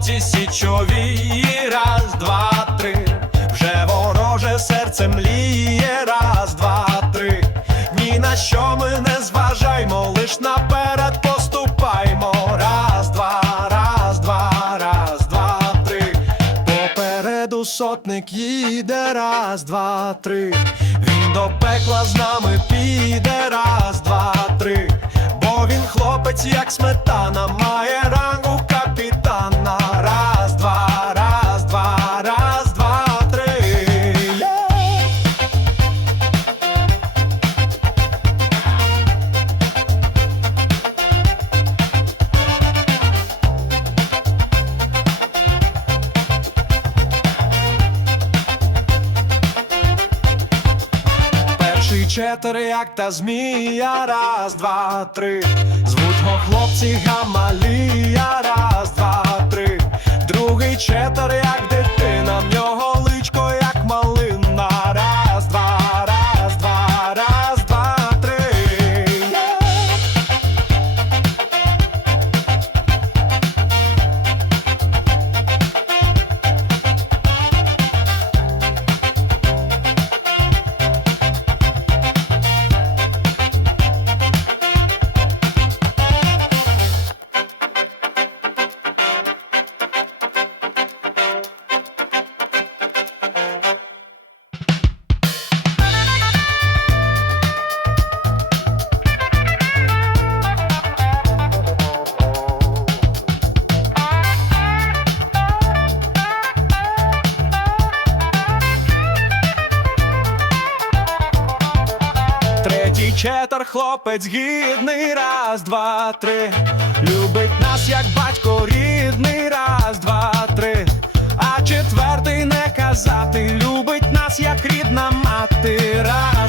хлопці січові, раз, два, три, вже вороже серце мліє, раз, два, три. Ні на що ми не зважаймо, лиш наперед поступаймо. Раз, два, раз, два, раз, два, три. Попереду сотник їде, раз, два, три. Він до пекла з нами піде, раз, два, три. Бо він хлопець, як сметана. Перший четвер, як та змія, раз, два, три. Звуть го хлопці Гамалія, Третій четвер, хлопець гідний, раз, два, три. Любить нас, як батько рідний, раз, два, три. А четвертий не казати, любить нас, як рідна мати, раз,